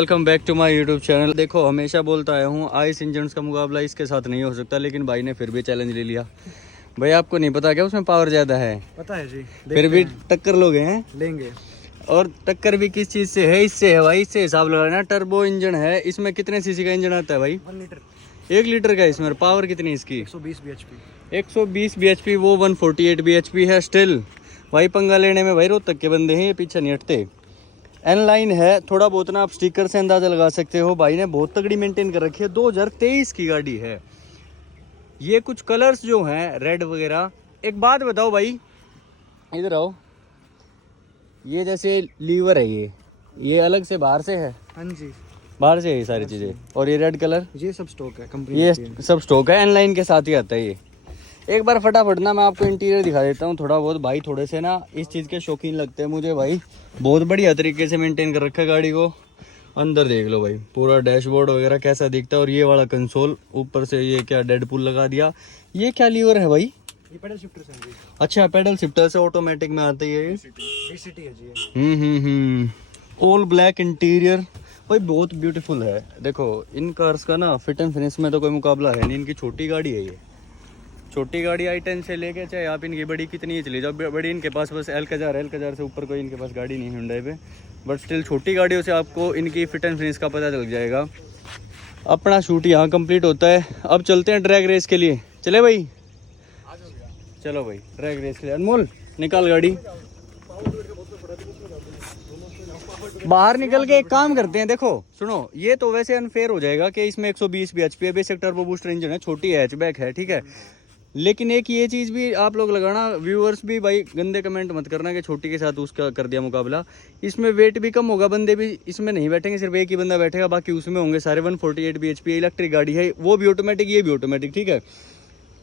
Welcome back to my YouTube channel. देखो हमेशा बोलता आया हूँ आइस इंजन्स का मुकाबला इसके साथ नहीं हो सकता, लेकिन भाई ने फिर भी चैलेंज ले लिया। भाई आपको नहीं पता क्या उसमें पावर ज़्यादा है? पता है जी, फिर भी टक्कर लोगे हैं? लेंगे। और टक्कर भी किस चीज़ से है? इससे है भाई, इससे हिसाब लगाना। टर्बो इंजन है, इसमें कितने सीसी का इंजन आता है भाई? 1 लीटर 1 लीटर का। इसमें पावर कितनी इसकी? 120 bhp। 120 bhp, वो 148 bhp है। स्टिल भाई पंगा लेने में भाई रोहतक के बंदे हैं, ये पीछे नहीं हटते। एन लाइन है, थोड़ा बहुत ना आप स्टिकर से अंदाजा लगा सकते हो। भाई ने बहुत तगड़ी मेंटेन कर रखी है, 2023 की गाड़ी है। ये कुछ कलर्स जो हैं रेड वगैरह, एक बात बताओ भाई, इधर आओ, ये जैसे लीवर है, ये अलग से बाहर से है? हाँ जी, बाहर से है ये सारी चीज़ें। और ये रेड कलर, ये सब स्टॉक है कंपनी, ये सब स्टॉक है, एन लाइन के साथ ही आता है ये। एक बार फटाफट ना मैं आपको इंटीरियर दिखा देता हूँ थोड़ा बहुत। भाई थोड़े से ना इस चीज़ के शौकीन लगते हैं मुझे भाई। बहुत बढ़िया तरीके से मेंटेन कर रखा है गाड़ी को। अंदर देख लो भाई, पूरा डैशबोर्ड वगैरह कैसा दिखता है। और ये वाला कंसोल, ऊपर से ये क्या डेडपूल लगा दिया। ये क्या लीवर है भाई? ये पेडल शिफ्टर से है। अच्छा, पेडल शिफ्टर से ऑटोमेटिक में आता है ये। डीसीटी है जी। ऑल ब्लैक इंटीरियर भाई, बहुत ब्यूटीफुल है। देखो इन कार्स का ना फिट एंड फिनिश में तो कोई मुकाबला है नहीं। इनकी छोटी गाड़ी है ये, छोटी गाड़ी i10 से लेके चाहे आप इनकी बड़ी कितनी ही चली जाओ, बड़ी इनके पास बस एल्काजार से ऊपर कोई इनके पास गाड़ी नहीं है हुंडई पे। बट स्टिल छोटी गाड़ियों से आपको इनकी फिट एंड फिनिश का पता चल जाएगा। अपना शूट यहाँ कंप्लीट होता है। अब चलते हैं ड्रैग रेस के लिए। चले भाई, चलो भाई ड्रैग रेस के लिए। अनमोल निकाल गाड़ी, बाहर निकल के एक काम करते हैं। देखो सुनो, ये तो वैसे अनफेयर हो जाएगा कि इसमें 120 bhp है, बेसिक टर्बो बूस्टर इंजन है, छोटी हैचबैक है, ठीक है। लेकिन एक ये चीज़ भी आप लोग लगाना, व्यूअर्स भी भाई गंदे कमेंट मत करना कि छोटी के साथ उसका कर दिया मुकाबला। इसमें वेट भी कम होगा, बंदे भी इसमें नहीं बैठेंगे, सिर्फ एक ही बंदा बैठेगा, बाकी उसमें होंगे सारे 148 bhp। इलेक्ट्रिक गाड़ी है, वो भी ऑटोमेटिक, ये भी ऑटोमेटिक, ठीक है।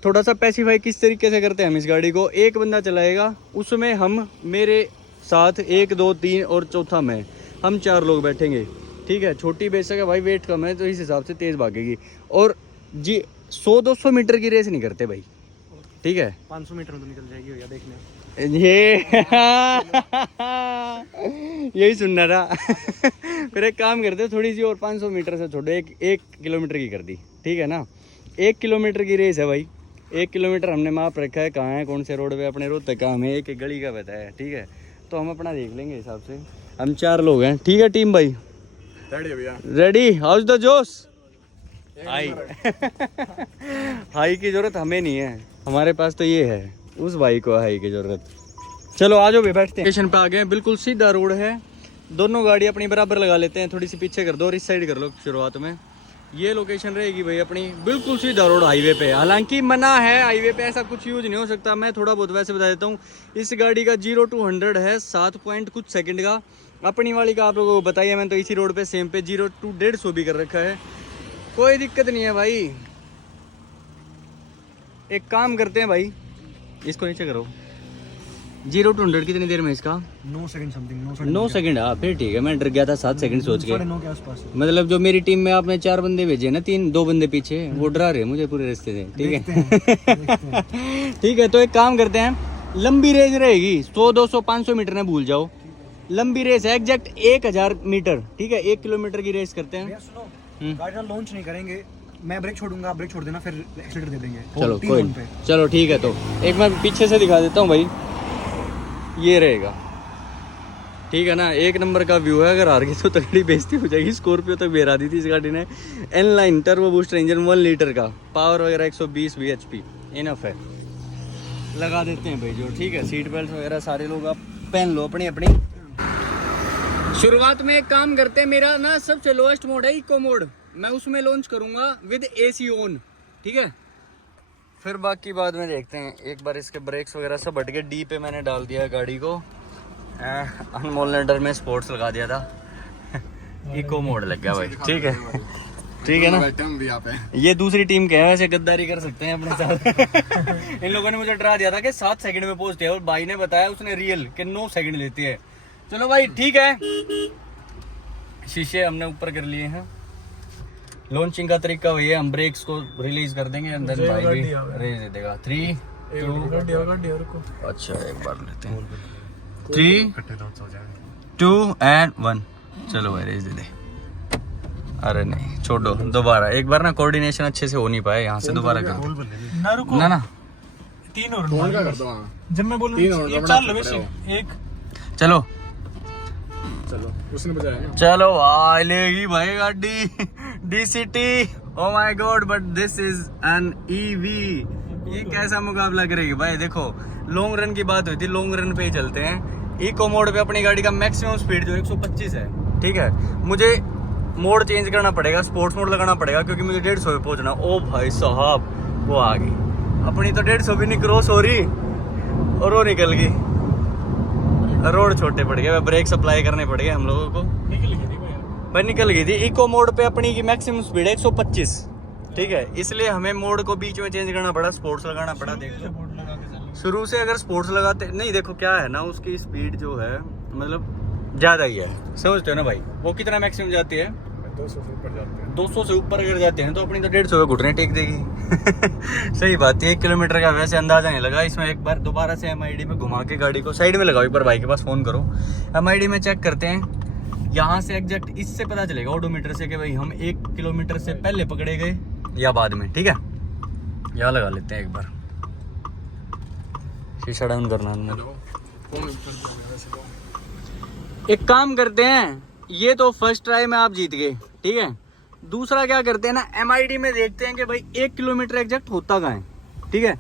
थोड़ा सा पैसिफाई किस तरीके से करते हैं हम इस गाड़ी को, एक बंदा चलाएगा, उसमें हम मेरे साथ 1 2 3 और चौथा मैं, हम 4 लोग बैठेंगे, ठीक है। छोटी बेशक है भाई, वेट कम है तो इस हिसाब से तेज़ भागेगी। और जी 100-200 मीटर की रेस नहीं करते भाई, ठीक है। 500 मीटर में तो निकल जाएगी भैया, देखने ये यही सुनना था। फिर एक काम करते हैं, थोड़ी सी और 500 मीटर से छोड़ो, 1 किलोमीटर की कर दी, ठीक है ना। 1 किलोमीटर की रेस है भाई। 1 किलोमीटर हमने माप रखा है, कहाँ है कौन से रोड पे अपने रोहतक का हमें एक गली का बताया है, ठीक है। तो हम अपना देख लेंगे हिसाब से। हम 4 लोग हैं, ठीक है टीम भाई? रेडी भैया, रेडी, हाउस द जोश। हाई हाई की जरूरत हमें नहीं है, हमारे पास तो ये है, उस भाई को हाई की जरूरत। चलो आ जाओ भाई, बैठते हैं। स्टेशन पे आ गए, बिल्कुल सीधा रोड है। दोनों गाड़ी अपनी बराबर लगा लेते हैं, थोड़ी सी पीछे कर दो और इस साइड कर लो शुरुआत में। ये लोकेशन रहेगी भाई अपनी, बिल्कुल सीधा रोड हाईवे पे। हालांकि मना है, हाईवे पे ऐसा कुछ यूज नहीं हो सकता। मैं थोड़ा बहुत वैसे बता देता हूँ, इस गाड़ी का 0 to 100 है 7 पॉइंट कुछ सेकंड का। अपनी वाली का आप लोगों को बताइए, मैंने तो इसी रोड पे सेम पे 0 to 150 भी कर रखा है। कोई दिक्कत नहीं है भाई। एक काम करते हैं भाई, इसको नीचे करो। 0 to 100 कितनी देर में इसका? 9 सेकंड समथिंग। 9 सेकंड। हाँ फिर ठीक है, मैं डर गया था 7 सेकंड सोच के। 9:30 के आसपास। मतलब जो मेरी टीम में आपने 4 बंदे भेजे ना, 2 बंदे पीछे, वो डरा रहे मुझे पूरे रास्ते से, ठीक है। ठीक है, तो एक काम करते हैं, लंबी रेस रहेगी, 100 200 500 मीटर में भूल जाओ। लंबी रेस है, एग्जैक्ट 1000 मीटर, ठीक है। 1 किलोमीटर की रेस करते हैं। भैया सुनो, गाड़ी ना लॉन्च नहीं करेंगे, मैं ब्रेक छोड़ूंगा, आप ब्रेक छोड़ देना, फिर एक्सीलेटर दे देंगे। चलो 3 कोई, पे। चलो ठीक है। तो एक मैं पीछे से दिखा देता हूँ भाई, ये रहेगा, ठीक है ना। 1 नंबर का व्यू है। अगर हार गई तो तगड़ी बेइज्जती हो जाएगी। स्कॉर्पियो तक बेरा दी थी इस गाड़ी ने। Inline turbo booster engine, 1 litre का, पावर वगैरह 120 bhp, इनफ है। लगा देते हैं भाई जो, ठीक है। सीट बेल्ट वगैरह सारे लोग आप पहन लो अपनी अपनी। शुरुआत में एक काम करते हैं, मेरा ना सबसे लोएस्ट मोड है इको मोड, मैं उसमें लॉन्च करूंगा विद AC ऑन, ठीक है। फिर बाकी बाद में देखते हैं। एक बार इसके ब्रेक्स वगैरह सब हट के डी पे मैंने डाल दिया है गाड़ी को। अनमोल ने डर में स्पोर्ट्स लगा दिया था। इको मोड लग गया भाई, ठीक है, ठीक है ना। ये दूसरी टीम के है, वैसे गद्दारी कर सकते हैं अपने साथ। इन लोगों ने मुझे डरा दिया था कि 7 सेकंड में पहुंचते हैं, और भाई ने बताया उसने रियल कि 9 सेकंड लेती है। चलो भाई ठीक है, शीशे हमने ऊपर कर लिए हैं। लॉन्चिंग का तरीका वही है, हम ब्रेक्स को रिलीज कर देंगे, अंदर भाई भी रेस दे देगा। 3 2, अच्छा एक बार लेते हैं, 3 2 and 1। चलो भाई रेस दे दे। अरे नहीं छोड़ो, दोबारा एक बार ना कोऑर्डिनेशन अच्छे से हो नहीं पाया, यहाँ से दोबारा करो ना रुको ना ना। 3 और क्या करता हूँ जब मैं बोलूँ ये 4 लो वैसे एक चलो चलो उसने बजाया ना। चलो भाई, लेगी भाई गाड़ी DCT। Oh my God, but this is an EV। ये कैसा मुकाबला करेगी भाई। देखो लॉन्ग रन की बात हुई थी, लॉन्ग रन पे ही चलते हैं। इको मोड पे अपनी गाड़ी का मैक्सिमम स्पीड जो 125 है, ठीक है। मुझे मोड चेंज करना पड़ेगा, स्पोर्ट्स मोड लगाना पड़ेगा, क्योंकि मुझे 150 पे पहुंचना। ओ भाई साहब, वो आ गई अपनी तो 150 भी नहीं क्रॉस हो रही और वो निकल गई। रोड छोटे पड़ गए, ब्रेक सप्लाई करने पड़ गए हम लोगों को। निकल गई थी भाई निकल गई थी। इको मोड पे अपनी की मैक्सिमम स्पीड है 125, ठीक है। इसलिए हमें मोड को बीच में चेंज करना पड़ा, स्पोर्ट्स लगाना पड़ा। देखो बोर्ड लगा के चल शुरू से अगर स्पोर्ट्स लगाते नहीं, देखो क्या है ना, उसकी स्पीड जो है मतलब ज़्यादा ही है, समझते हो ना भाई। वो कितना मैक्सिमम जाती है 200 से ऊपर जाते हैं। 200 से ऊपर अगर जाते हैं तो अपनी तो 150 पे घुटने टेक देगी। सही बात है। 1 किलोमीटर का वैसे अंदाजा नहीं लगा। इसमें एक बार दोबारा से MID में घुमा के गाड़ी को साइड में लगाओ, एक बार भाई के पास फोन करो, MID में चेक करते हैं। यहाँ से एग्जैक्ट इससे पता चलेगा ओडोमीटर से कि भाई हम 1 किलोमीटर से पहले पकड़े गए या बाद में, ठीक है। यहाँ लगा लेते हैं एक बार, शीशा डाउन करना हमने। एक काम करते हैं, ये तो फर्स्ट ट्राई में आप जीत गए, ठीक है। दूसरा क्या करते हैं ना, MID में देखते हैं कि भाई 1 किलोमीटर एग्जैक्ट होता कहाँ है, ठीक है।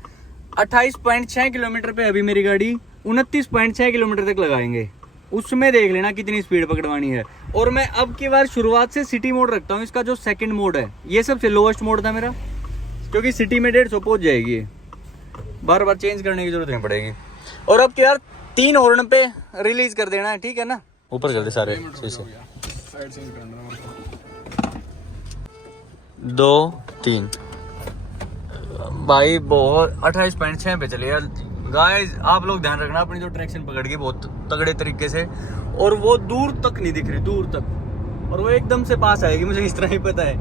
28.6 किलोमीटर पे अभी मेरी गाड़ी 29.6 किलोमीटर तक लगाएंगे, उसमें देख लेना कितनी स्पीड पकड़वानी है। और मैं अब की बार शुरुआत से सिटी मोड रखता हूँ, इसका जो सेकंड मोड है, ये सबसे लोएस्ट मोड था मेरा, क्योंकि सिटी में 150 पहुंच जाएगी ये, बार बार चेंज करने की जरूरत नहीं पड़ेगी। और अब की बार 3 हॉर्न पे रिलीज कर देना है, ठीक है ना। ऊपर चलते सारे शीशे, साइड चेंज करना है। 2 3 भाई बहुत 28.6 पे चले यार। गाइस आप लोग ध्यान रखना, अपनी जो ट्रैक्शन पकड़ गई बहुत तगड़े तरीके से, और वो दूर तक नहीं दिख रही, दूर तक, और वो एकदम से पास आएगी, मुझे इस तरह ही पता है।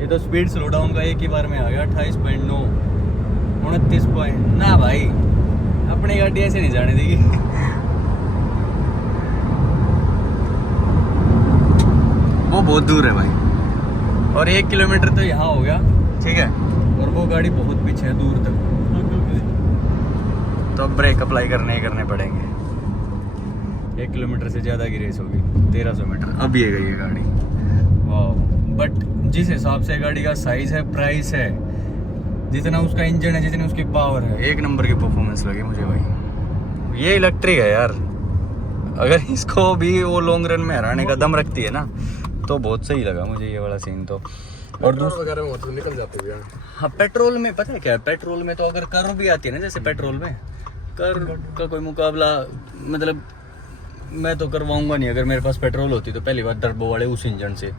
ये तो स्पीड स्लो डाउन का एक ही बार में आ गया 28.9 29 पॉइंट ना भाई, अपनी गाड़ी ऐसे नहीं जाने देगी। वो बहुत दूर है भाई, और 1 किलोमीटर तो यहाँ हो गया, ठीक है, और वो गाड़ी बहुत पीछे है दूर तक, तो अब ब्रेक अप्लाई करने पड़ेंगे। 1 किलोमीटर से ज़्यादा की रेस होगी, 1300 मीटर अब ये गई है गाड़ी। वाह, बट जिस हिसाब से गाड़ी का साइज है, प्राइस है, जितना उसका इंजन है, जितनी उसकी पावर है, एक नंबर की परफॉर्मेंस लगी मुझे भाई। ये इलेक्ट्रिक है यार, अगर इसको भी वो लॉन्ग रन में हराने का दम रखती है ना, तो बहुत सही लगा मुझे ये वाला सीन तो। और दूसरा वगैरह में मतलब निकल जाते हैं। हाँ, पेट्रोल में पता है क्या है, पेट्रोल में तो अगर कर्व भी आती है ना, जैसे पेट्रोल में कर्व का कोई मुकाबला, मतलब मैं तो करवाऊंगा नहीं। अगर मेरे पास पेट्रोल होती तो पहली बार टर्बो वाले उस इंजन से,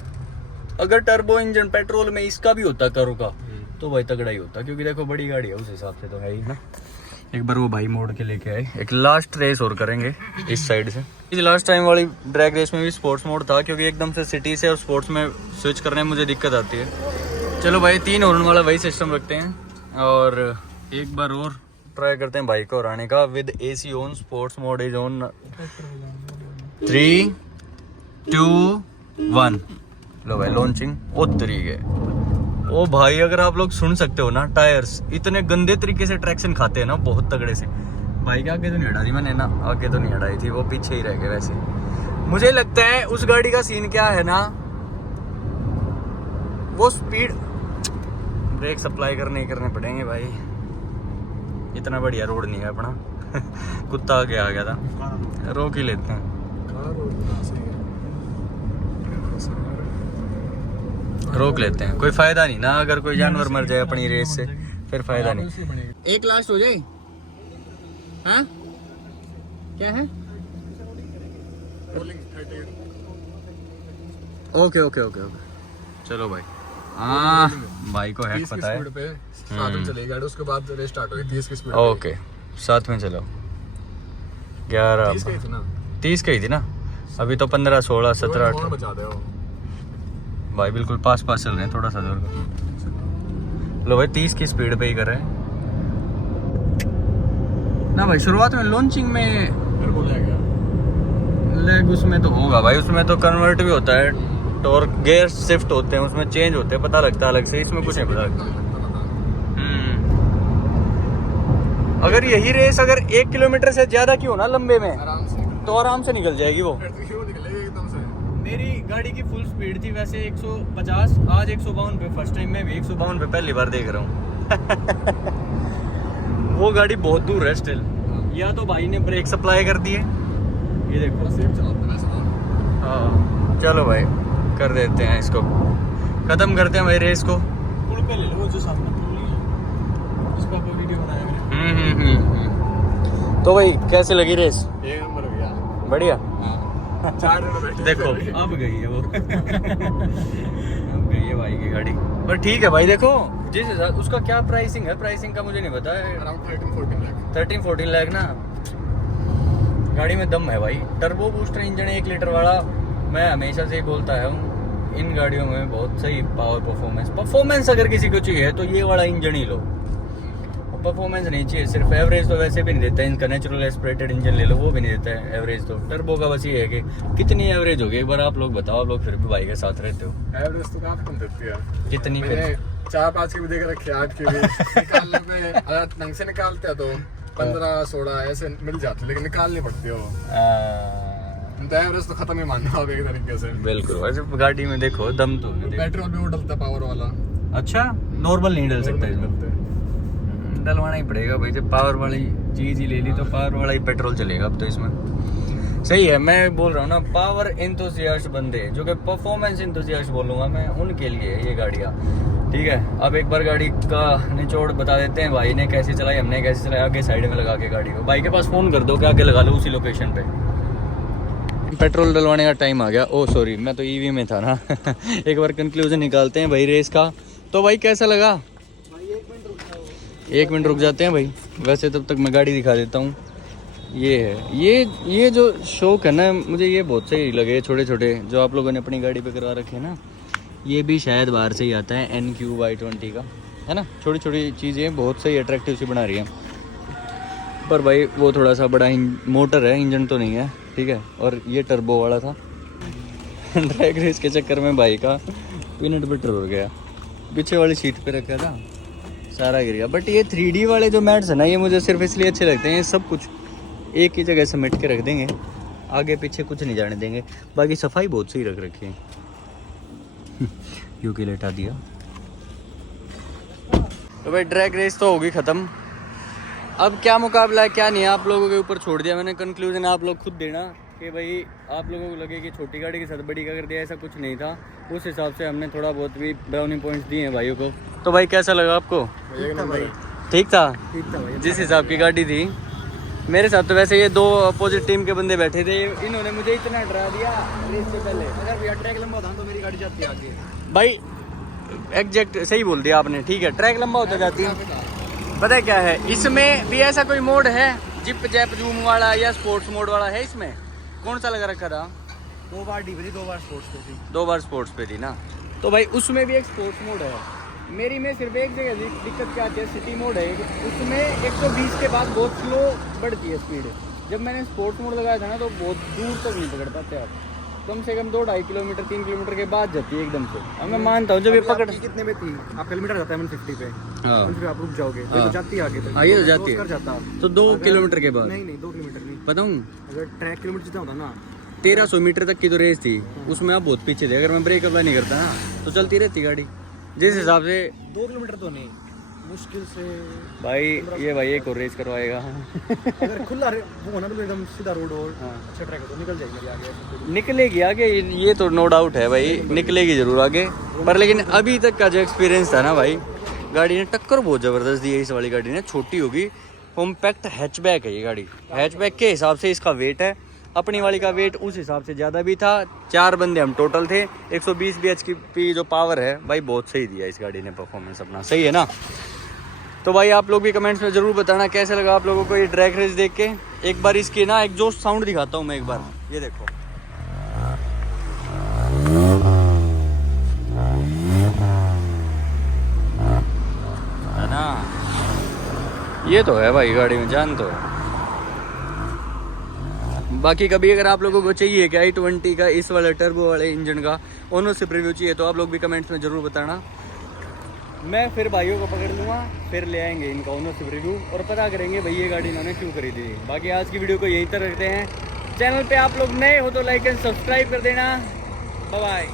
अगर टर्बो इंजन पेट्रोल में इसका भी होता कर्व का, तो भाई तगड़ा ही होता, क्योंकि देखो बड़ी गाड़ी है उस हिसाब से तो है ही ना। एक बार वो भाई मोड़ के लेके आए, एक लास्ट रेस और करेंगे इस साइड से। इस लास्ट टाइम वाली ड्रैग रेस में भी स्पोर्ट्स मोड था, क्योंकि एकदम से सिटी से और स्पोर्ट्स में स्विच करने में मुझे दिक्कत आती है। चलो भाई 3 हॉर्न वाला वही सिस्टम रखते हैं, और एक बार और ट्राई करते हैं बाइक को हराने का with AC on, sports mode is on. 3 2 1 लो भाई लॉन्चिंग। ओ तरीके, ओ भाई अगर आप लोग सुन सकते हो ना, टायर्स इतने गंदे तरीके से ट्रैक्शन खाते हैं ना, बहुत तगड़े से। बाइक आगे तो नहीं हटा दी मैंने ना, आगे तो नहीं हटाई थी, वो पीछे ही रह गए। वैसे मुझे लगता है उस गाड़ी का सीन क्या है ना, वो स्पीड, ब्रेक सप्लाई करने पड़ेंगे भाई, इतना बढ़िया रोड नहीं है अपना। कुत्ता आगे आ गया था, रोक ही लेते हैं। रोक लेते हैं, कोई फायदा नहीं ना, अगर कोई जानवर मर जाए अपनी रेस से फिर फायदा नहीं। एक लास्ट हो जाए, हाँ क्या है? ओके ओके ओके ओके, चलो भाई। हाँ भाई को हैक पता है। पे साथ में चलेगी गाड़ी, उसके बाद रेस स्टार्ट होगी 30 की स्पीड। ओके साथ में चलो। 11 30 की थी ना, 30 की थी ना, अभी तो 15 16 17 18 बचा दे हो भाई, बिल्कुल पास चल रहे हैं, थोड़ा सा जोर करो। लो भाई 30 की स्पीड पे ही कर रहे हैं ना भाई। शुरुआत में लॉन्चिंग में फिर बोला गया लैग उसमें तो होगा भाई, उसमें तो कन्वर्ट भी होता है टॉर्क गियर शिफ्ट होते हैं उसमें चेंज होते हैं, पता लगता है अलग से, इसमें कुछ नहीं पता लगता। अगर यही रेस अगर 1 किलोमीटर से ज्यादा की हो ना लंबे में तो आराम से निकल जाएगी वो। मेरी गाड़ी की फुल स्पीड थी वैसे 150, आज 152 पे, फर्स्ट टाइम में भी 152 पे पहली बार देख रहा हूँ। वो गाड़ी बहुत दूर है स्टिल। या तो भाई ने ब्रेक सप्लाई कर दिए, ये देखो। हाँ चलो भाई कर देते हैं इसको, खत्म करते हैं भाई रेस को। पुल पे ले लो जो सामने पुल नहीं है, इस पर आपको वीडियो बनाया मैंने। तो भाई कैसे लगी रेस? एक नंबर हो गया, बढ़िया। 4 मिनट बैठे देखो अब गई है वो। अब गई है भाई की गाड़ी, पर ठीक है भाई। देखो जिस हिसाब उसका क्या प्राइसिंग है, प्राइसिंग का मुझे नहीं पता है। अराउंड 13-14 लाख 13-14 लाख ना। गाड़ी में दम है भाई, टर्बो बूस्टर इंजन 1 लीटर वाला। मैं हमेशा से ही बोलता है इन गाड़ियों में बहुत सही पावर परफॉर्मेंस अगर किसी को चाहिए तो ये वाला इंजन ही लो। परफॉर्मेंस नहीं चाहिए सिर्फ, एवरेज तो वैसे भी नहीं देता है इनका। नेचुरल एस्पिरेटेड इंजन ले लो वो भी नहीं देता है एवरेज तो। टर्बो का बस ये है कि कितनी एवरेज होगी एक बार आप लोग बताओ, आप लोग फिर भी भाई के साथ रहते हो। एवरेज तो काफी कम देती है। कितनी? मैंने 4-5 की भी देख रखी है, 8 की भी। निकालने में अगर ढंग से निकालते हैं तो 15-16 ऐसे मिल जाते, लेकिन निकालनी पड़ती हो तो एवरेज तो खत्म ही मानना होगा एक तरीके से। बिल्कुल। वैसे गाड़ी में देखो दम तो पेट्रोल भी वो डलता है पावर वाला। अच्छा, नॉर्मल नहीं डल सकता इसमें, डलवाना ही पड़ेगा भाई। जब पावर वाली चीज ही ले ली तो पावर वाला ही पेट्रोल चलेगा अब तो इसमें। सही है, मैं बोल रहा हूँ ना, पावर एंथुसियास्ट बंदे जो कि परफॉर्मेंस एंथुसियास्ट बोलूँगा मैं, उनके लिए ये गाड़ियाँ ठीक है। अब एक बार गाड़ी का निचोड़ बता देते हैं, भाई ने कैसे चलाई, हमने कैसे चलाई। आगे साइड में लगा के गाड़ी को भाई के पास फ़ोन कर दो कि आगे लगा लो उसी लोकेशन पे। पेट्रोल डलवाने का टाइम आ गया। ओ सॉरी, मैं तो ईवी में था ना। एक बार कंक्लूजन निकालते हैं भाई रेस का। तो भाई कैसा लगा? 1 मिनट रुक जाते हैं भाई। वैसे तब तक मैं गाड़ी दिखा देता हूँ। ये है, ये जो शौक है ना, मुझे ये बहुत सही लगे। छोटे छोटे जो आप लोगों ने अपनी गाड़ी पे करवा रखे हैं ना, ये भी शायद बाहर से ही आता है NQY20 का, है ना। छोटी छोटी चीज़ें बहुत सही अट्रैक्टिव सी बना रही हैं। पर भाई वो थोड़ा सा बड़ा मोटर है, इंजन तो नहीं है ठीक है। और ये टर्बो वाला था। ड्रैग रेस के चक्कर में भाई का पीनट बटर हो गया, पीछे वाली सीट पे रखा था, सारा गिर गया। बट ये 3D वाले जो मैट्स है ना, ये मुझे सिर्फ इसलिए अच्छे लगते हैं, ये सब कुछ एक ही जगह समेट के रख देंगे, आगे पीछे कुछ नहीं जाने देंगे। बाकी सफाई बहुत सही रख रखी है। यूकी लेटा दिया। तो भाई ड्रैग रेस तो होगी ख़त्म। अब क्या मुकाबला है क्या नहीं है, आप लोगों के ऊपर छोड़ दिया मैंने। कंक्लूजन आप लोग खुद देना कि भाई आप लोगों को लगे कि छोटी गाड़ी के साथ बड़ी का कर दिया, ऐसा कुछ नहीं था। उस हिसाब से हमने थोड़ा बहुत भी ब्राउनी पॉइंट्स दिए हैं भाइयों को। तो भाई कैसा लगा आपको? ठीक था भाई, जिस हिसाब की गाड़ी थी। मेरे साथ तो वैसे ये 2 अपोजिट टीम के बंदे बैठे थे, इन्होंने मुझे इतना डरा दिया रेस से पहले। अगर भैया ट्रैक लंबा होता तो मेरी गाड़ी जाती आगे। भाई एग्जैक्ट सही बोल दिया आपने, ठीक है। ट्रैक लंबा होता जाती है। पता है क्या है, इसमें भी ऐसा कोई मोड है जिप जैप जूम वाला या स्पोर्ट्स मोड वाला है इसमें? कौन सा लगा रखा था? 2 बार डी थी, 2 बार स्पोर्ट्स पे थी। 2 बार स्पोर्ट्स पे थी ना। तो भाई उसमें भी एक स्पोर्ट्स मोड है। मेरी में सिर्फ एक जगह दिक्कत क्या आती है, सिटी मोड है उसमें 120 के बाद बहुत स्लो बढ़ती है स्पीड। जब मैंने स्पोर्ट्स मोड लगाया था ना तो बहुत दूर तक नहीं पकड़ पाते आप, कम से कम 2-2.5 किलोमीटर 3 किलोमीटर के बाद जाती है एकदम से। अब मैं मानता हूँ जब ये पकड़ कितने में थी, आप किलोमीटर जाता है 150 पे, हाँ फिर आप रुक जाओगे तो जाती है आगे तक। हाँ, ये तो जाती है जाता तो 2 किलोमीटर के बाद। नहीं 2 किलोमीटर नहीं, बताऊँ अगर ट्रैक किलोमीटर जितना होता ना 1300 मीटर तक की तो रेस थी, उसमें आप बहुत पीछे थे। अगर मैं ब्रेक अप्लाई नहीं करता ना तो चलती रहती गाड़ी। जिस हिसाब से 2 किलोमीटर तो नहीं, मुश्किल से भाई ये भाई एक और रेस करवाएगा। अगर खुला वो होना तो एकदम सीधा रोड और अच्छा ट्रैक है तो निकल जाएगी आगे। निकलेगी आगे, ये तो नो डाउट है भाई, निकलेगी जरूर आगे। पर लेकिन अभी तक का जो एक्सपीरियंस था ना भाई, गाड़ी ने टक्कर बहुत ज़बरदस्त दी है इस वाली गाड़ी ने। छोटी होगी, कॉम्पैक्ट हैचबैक है ये गाड़ी। हैचबैक के हिसाब से इसका वेट है, अपनी वाली का वेट उस हिसाब से ज़्यादा भी था। 4 बंदे हम टोटल थे। 120 bhp जो पावर है भाई बहुत सही दिया इस गाड़ी ने परफॉर्मेंस अपना, सही है ना। तो भाई आप लोग भी कमेंट्स में ज़रूर बताना कैसे लगा आप लोगों को ये ड्रैग रेस देख के। एक बार इसके ना एग्जॉस्ट साउंड दिखाता हूँ मैं एक बार, ये देखो। है ना, ये तो है भाई गाड़ी में जान तो है। बाकी कभी अगर आप लोगों को चाहिए कि i20 का इस वाले टर्बो वाले इंजन का ओनरशिप रिव्यू चाहिए तो आप लोग भी कमेंट्स में ज़रूर बताना। मैं फिर भाइयों को पकड़ लूँगा, फिर ले आएंगे इनका ओनरशिप रिव्यू और पता करेंगे भाई ये गाड़ी इन्होंने क्यों खरीदी। बाकी आज की वीडियो को यहीं तक रखते हैं। चैनल पे आप लोग नए हो तो लाइक एंड सब्सक्राइब कर देना। Bye bye.